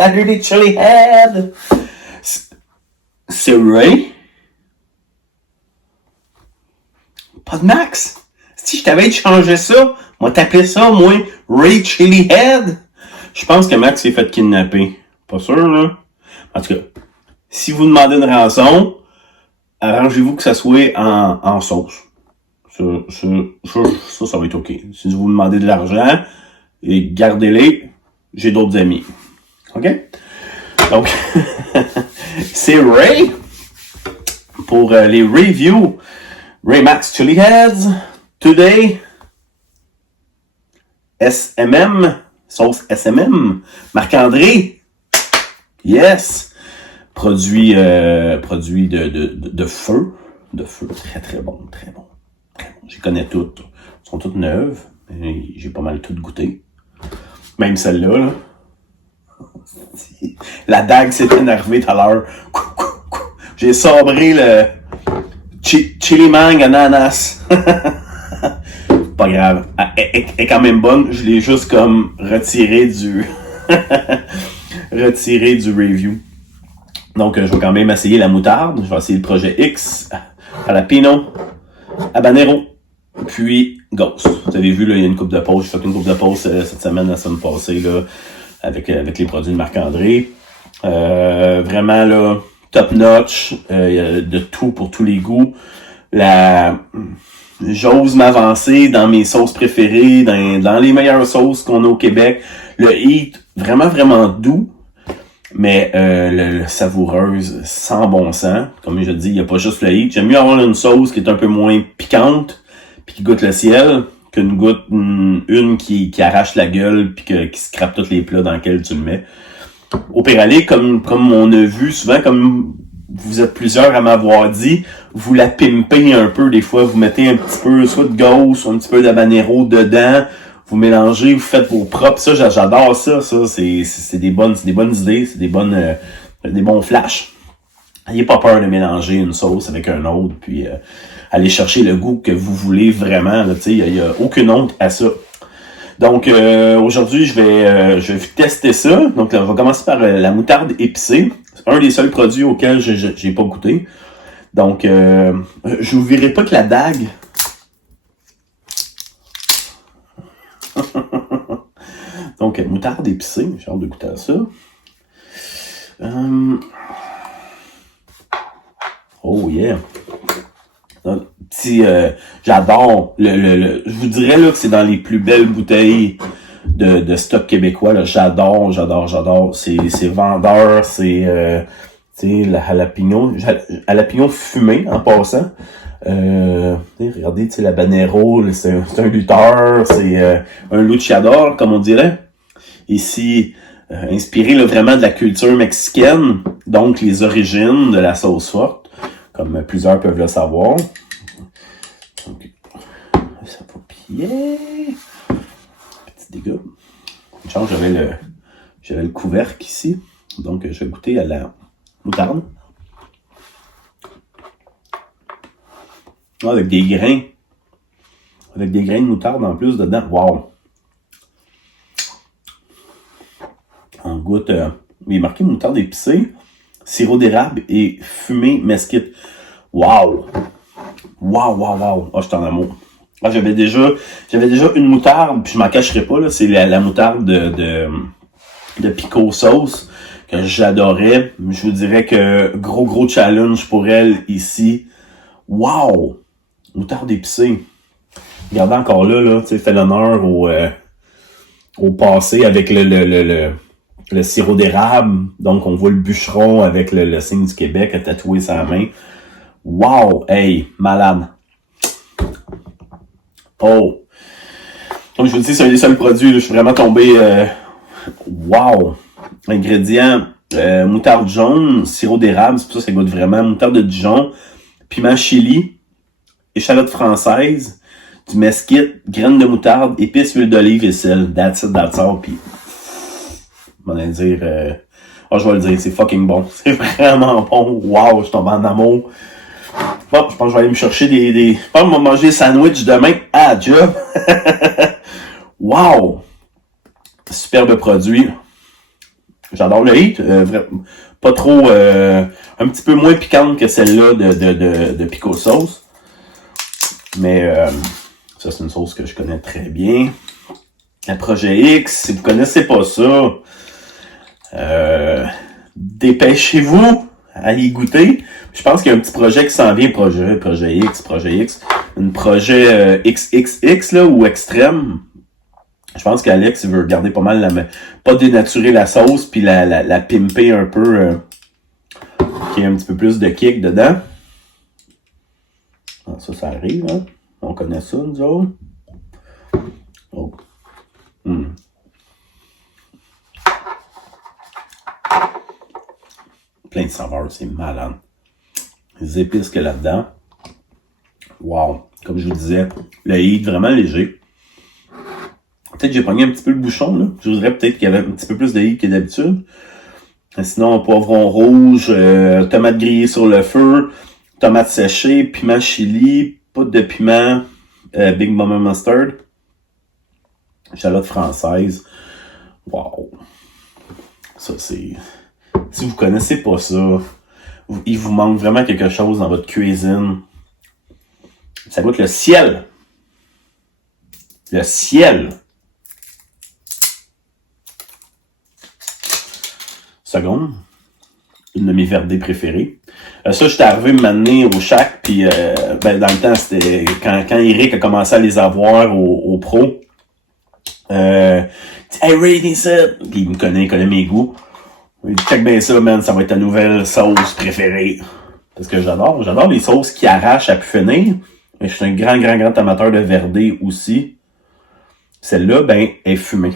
Salut les Chili Heads! C'est Ray? Pas de Max? Si je t'avais changé ça, moi t'appelais ça, moi, Ray Chili Head? Je pense que Max s'est fait kidnapper. Pas sûr, là? En tout cas, si vous demandez une rançon, arrangez-vous que ça soit en sauce. Ça va être OK. Si vous demandez de l'argent, gardez-les. J'ai d'autres amis. OK? Donc, c'est Ray pour les reviews. Ray Max Chili Heads. Today, SMM. Sauce SMM. Marc-André. Yes. Produit de feu. De feu. Très, très bon. Très bon. Très bon. J'y connais toutes. Elles sont toutes neuves. J'ai pas mal toutes goûté. Même celle-là, là. La dague s'est énervée tout à l'heure. J'ai sabré le chili mang ananas. Pas grave. Elle est quand même bonne. Je l'ai juste comme retiré du review. Donc, je vais quand même essayer la moutarde. Je vais essayer le projet X, jalapeno, habanero, puis Ghost. Vous avez vu, là, il y a une coupe de pause. J'ai fait une coupe de pause cette semaine, la semaine passée, là, avec les produits de Marc-André. Vraiment, là, top notch. Il y a de tout pour tous les goûts. J'ose m'avancer dans mes sauces préférées, dans les meilleures sauces qu'on a au Québec. Le heat, vraiment, vraiment doux. Mais le savoureuse, sans bon sens. Comme je dis, il n'y a pas juste le heat. J'aime mieux avoir une sauce qui est un peu moins piquante, puis qui goûte le ciel, qu'une qui arrache la gueule, puis qui scrape tous les plats dans lesquels tu le mets. Au Péralé, comme on a vu souvent, comme vous êtes plusieurs à m'avoir dit, vous la pimpez un peu des fois. Vous mettez un petit peu soit de Ghost, soit un petit peu d'habanero dedans. Vous mélangez, vous faites vos propres. Ça, j'adore ça. Ça, c'est des bonnes idées, c'est des bons flashs. N'ayez pas peur de mélanger une sauce avec un autre, puis aller chercher le goût que vous voulez vraiment. Il y a aucune honte à ça. Donc aujourd'hui, je vais tester ça. Donc là, on va commencer par la moutarde épicée. C'est un des seuls produits auxquels j'ai pas goûté. Donc je vous verrai pas que la dague. Donc, moutarde épicée, j'ai hâte de goûter à ça. Oh yeah! J'adore je vous dirais là que c'est dans les plus belles bouteilles de stock québécois. Là. J'adore. C'est vendeur, c'est la jalapeno fumé en passant. Regardez, l'habanero, c'est un lutteur, c'est un luchador, comme on dirait. Ici, inspiré là, vraiment de la culture mexicaine, donc les origines de la sauce forte, comme plusieurs peuvent le savoir. Donc, ça va bien. Petit dégât. Une chance, j'avais le couvercle ici, donc je vais goûter à la moutarde. Avec des grains de moutarde en plus dedans. Wow! On goûte, il est marqué moutarde épicée, sirop d'érable et fumée mesquite. Wow! Oh, je suis en amour. Ah, j'avais déjà une moutarde, puis je m'en cacherai pas, là, c'est la moutarde de Pico Sauce que j'adorais. Je vous dirais que gros challenge pour elle ici. Wow! Moutarde épicée. Regardez encore là, tu sais, fait l'honneur au passé avec le sirop d'érable. Donc, on voit le bûcheron avec le signe du Québec à tatouer sa main. Wow! Hey, malade! Oh! Comme je vous dis, c'est un des seuls produits, là, je suis vraiment tombé... Wow! Ingrédients, moutarde jaune, sirop d'érable, c'est pour ça que ça goûte vraiment. Moutarde de Dijon, piment chili, échalote française, du mesquite, graines de moutarde, épices, huile d'olive et sel. That's it, puis on va dire, je vais le dire, c'est fucking bon. C'est vraiment bon. Wow, je tombe en amour. Bon, je pense que je vais aller me chercher je pense que je vais manger des sandwichs demain à la job. Wow! Superbe produit. J'adore le Heat. Pas trop... un petit peu moins piquante que celle-là de Pico Sauce. Mais ça, c'est une sauce que je connais très bien. La Projet X, si vous connaissez pas ça, dépêchez-vous à y goûter. Je pense qu'il y a un petit projet qui s'en vient, projet X, un projet XXX là, ou extrême. Je pense qu'Alex veut garder pas mal pas dénaturer la sauce puis la pimper un peu, qu'il y ait un petit peu plus de kick dedans. Ah, ça arrive, hein? On connaît ça, nous autres. Oh. Plein de saveurs, c'est malade. Les épices qu'il y a là-dedans. Wow. Comme je vous disais, le Heat vraiment léger. Peut-être que j'ai pogné un petit peu le bouchon, là. Je voudrais peut-être qu'il y avait un petit peu plus de Heat que d'habitude. Sinon, poivron rouge, tomate grillée sur le feu, tomate séchée, piment chili, poudre de piment, Big Mama Mustard, échalote française. Wow. Ça, c'est... Si vous connaissez pas ça, il vous manque vraiment quelque chose dans votre cuisine. Ça goûte le ciel. Le ciel. Seconde. Une de mes verdés préférées. Ça, j'étais arrivé m'amener au Shack, puis dans le temps, c'était quand Eric a commencé à les avoir au pro. Hey Ray, puis il connaît mes goûts. Il dit, check bien ça, man, ça va être ta nouvelle sauce préférée. Parce que j'adore les sauces qui arrachent à pu finir. Mais je suis un grand amateur de verdé aussi. Celle-là, ben, est fumée.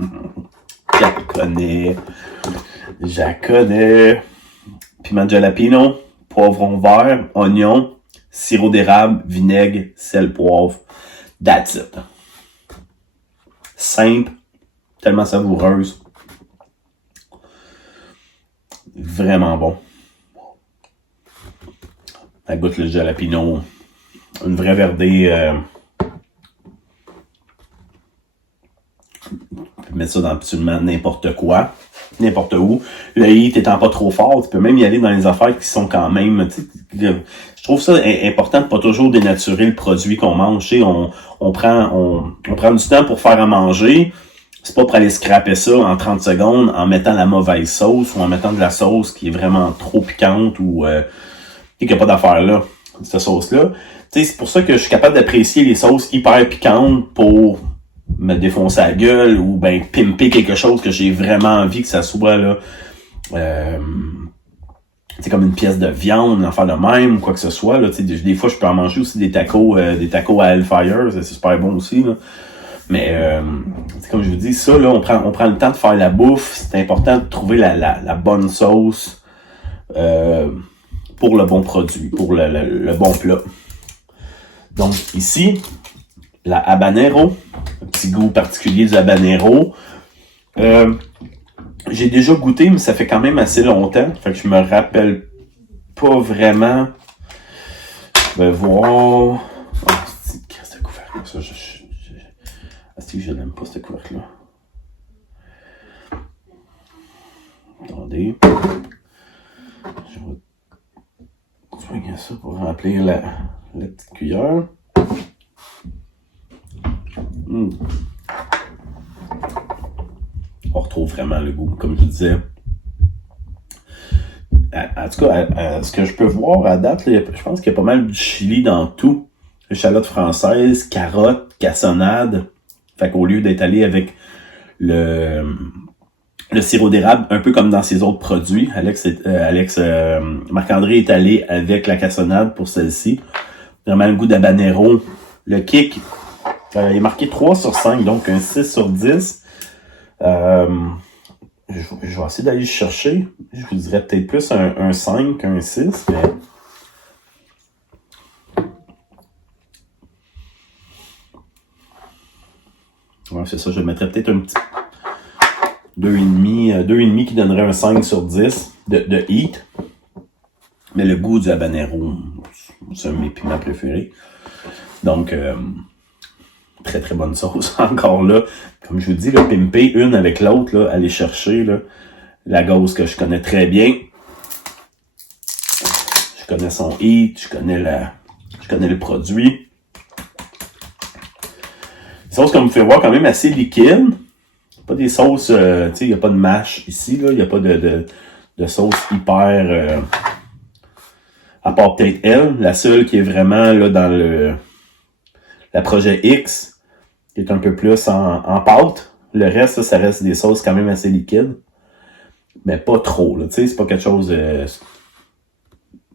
Je connais. Piment de jalapeno, poivron vert, oignon, sirop d'érable, vinaigre, sel, poivre. That's it. Simple, tellement savoureuse. Vraiment bon. Elle goûte le jalapeno. Une vraie verdée. Tu peux mettre ça dans absolument n'importe quoi. N'importe où. Le Heat étant pas trop fort, tu peux même y aller dans les affaires qui sont quand même... Je trouve ça important de pas toujours dénaturer le produit qu'on mange. Tu sais, on prend du temps pour faire à manger. C'est pas pour aller scraper ça en 30 secondes en mettant la mauvaise sauce ou en mettant de la sauce qui est vraiment trop piquante ou qu'il n'y a pas d'affaire là, cette sauce-là. Tu sais, c'est pour ça que je suis capable d'apprécier les sauces hyper piquantes pour me défoncer la gueule ou ben pimper quelque chose que j'ai vraiment envie que ça soit là. C'est comme une pièce de viande, une affaire de même ou quoi que ce soit. Là, des fois, je peux en manger aussi des tacos à Hellfire, c'est super bon aussi. Là. Mais comme je vous dis, ça, là, on prend le temps de faire la bouffe. C'est important de trouver la bonne sauce pour le bon produit, pour le bon plat. Donc ici, la habanero, un petit goût particulier du habanero. J'ai déjà goûté, mais ça fait quand même assez longtemps. Fait que je me rappelle pas vraiment. Je vais voir. Oh, c'est couvercle. Ça, je n'aime pas ce couvercle-là. Attendez. Je vais soigner ça pour remplir la petite cuillère. On retrouve vraiment le goût, comme je disais. En tout cas, ce que je peux voir à date, là, je pense qu'il y a pas mal de chili dans tout. Échalote française, carottes, cassonade. Fait qu'au lieu d'être allé avec le sirop d'érable, un peu comme dans ses autres produits, Marc-André est allé avec la cassonade pour celle-ci. Vraiment le goût d'habanero. Le kick, il est marqué 3 sur 5, donc un 6 sur 10. Je vais essayer d'aller le chercher. Je vous dirais peut-être plus un 5 qu'un 6, mais... Ouais, c'est ça, je mettrais peut-être un petit 2,5 qui donnerait un 5 sur 10 de Heat. Mais le goût du habanero, c'est un de mes piments préférés. Donc, Très très bonne sauce. Encore là, comme je vous dis, là, pimper une avec l'autre, là, aller chercher là, la gauze que je connais très bien. Je connais son heat, je connais le produit. Des sauces, comme vous pouvez voir, quand même assez liquides. Pas des sauces, tu sais, il n'y a pas de mâche ici, là. Il n'y a pas de sauce hyper... à part peut-être elle, la seule qui est vraiment là dans la projet X, qui est un peu plus en pâte. Le reste, ça reste des sauces quand même assez liquides. Mais pas trop, là. Tu sais, c'est pas quelque chose de...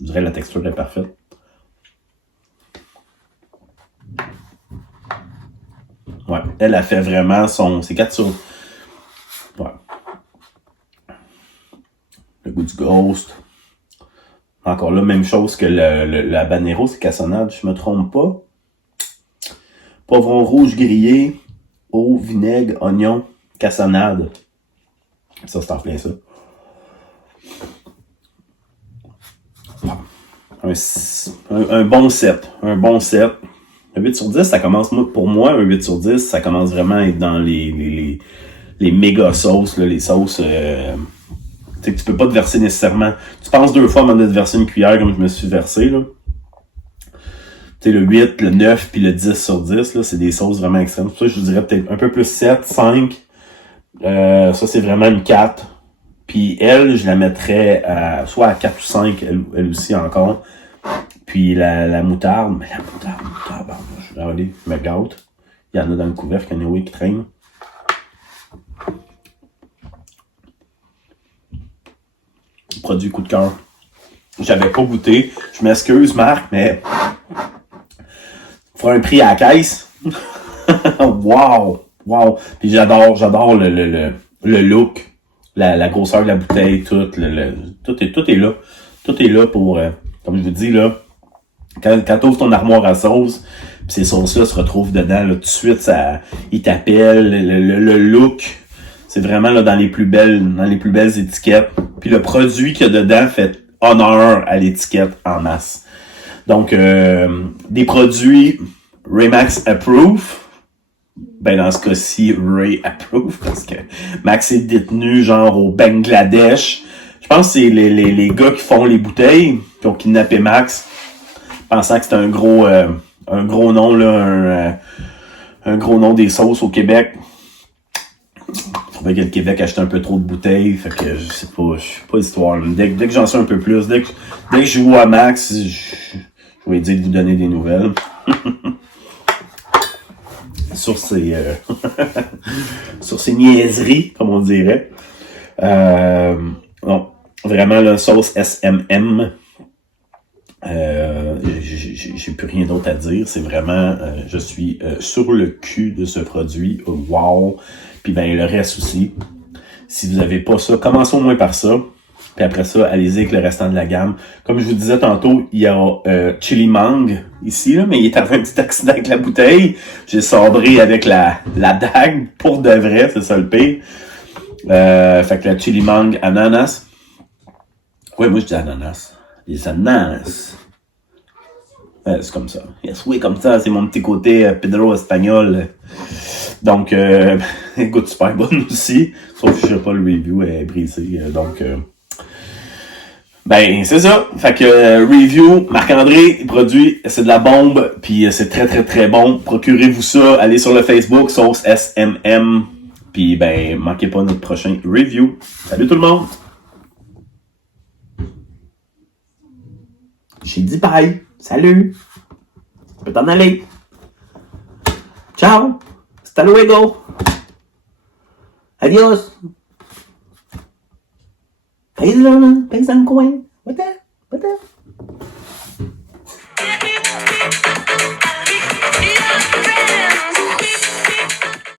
Je dirais la texture est parfaite. Ouais, elle a fait vraiment c'est 4 sur... Ouais. Le goût du ghost. Encore là, même chose que le habanero, c'est cassonade, je me trompe pas. Poivron rouge grillé, eau, vinaigre, oignon, cassonade. Ça, c'est en plein ça. Un bon 7. Un bon 7. Un 8 sur 10, ça commence, pour moi, un 8 sur 10, ça commence vraiment à être dans les méga sauces, là, les sauces... tu peux pas te verser nécessairement. Tu penses 2 fois avant de te verser une cuillère comme je me suis versé, là. Tu sais, le 8, le 9 puis le 10 sur 10, là, c'est des sauces vraiment extrêmes. Pour ça, je dirais peut-être un peu plus 7, 5. Ça, c'est vraiment une 4. Puis elle, je la mettrais soit à 4 ou 5, elle aussi encore. Puis la moutarde, mais la moutarde, je vais aller, je me gâte. Il y en a dans le couvercle, anyway, qui traîne. Produit coup de cœur. J'avais pas goûté. Je m'excuse, Marc, mais faut un prix à la caisse. Wow! Wow! Puis j'adore le look, la grosseur de la bouteille, tout est là. Tout est là pour, comme je vous dis, là, quand tu ouvres ton armoire à sauce, pis ces sauces-là se retrouvent dedans, là, tout de suite, ils t'appellent, le look, c'est vraiment là dans les plus belles étiquettes. Puis le produit qu'il y a dedans fait honneur à l'étiquette en masse. Donc, des produits Raymax Approve. Ben, dans ce cas-ci, Ray Approve, parce que Max est détenu, genre, au Bangladesh. Je pense que c'est les gars qui font les bouteilles, qui ont kidnappé Max, pensant que c'était un gros nom, là, un gros nom des sauces au Québec. Je trouvais que le Québec achetait un peu trop de bouteilles, fait que je sais pas l'histoire. Dès que j'en sais un peu plus, dès que je joue à Max, je vais dire de vous donner des nouvelles. sur ces niaiseries, comme on dirait. Non, vraiment la sauce SMM. J'ai plus rien d'autre à dire. C'est vraiment, je suis sur le cul de ce produit. Wow! Puis ben le reste aussi. Si vous avez pas ça, commencez au moins par ça. Puis après ça, allez-y avec le restant de la gamme. Comme je vous disais tantôt, il y a Chili Mang ici, là, mais il est arrivé un petit accident avec la bouteille. J'ai sabré avec la dague, pour de vrai, c'est ça le pire. Fait que la Chili Mang ananas. Ouais, moi je dis ananas. Les ananas. C'est comme ça. Yes, oui, comme ça, c'est mon petit côté Pedro espagnol. Donc, elle goûte super bonne aussi. Sauf que je sais pas, le review est brisé. Ben, c'est ça. Fait que review, Marc-André, produit, c'est de la bombe, puis c'est très très très bon. Procurez-vous ça, allez sur le Facebook, sauce SMM. Puis ben, manquez pas notre prochain review. Salut tout le monde! J'ai dit bye! Salut! Tu peux t'en aller! Ciao! Hasta luego! Adios! Pays dans le coin! What the?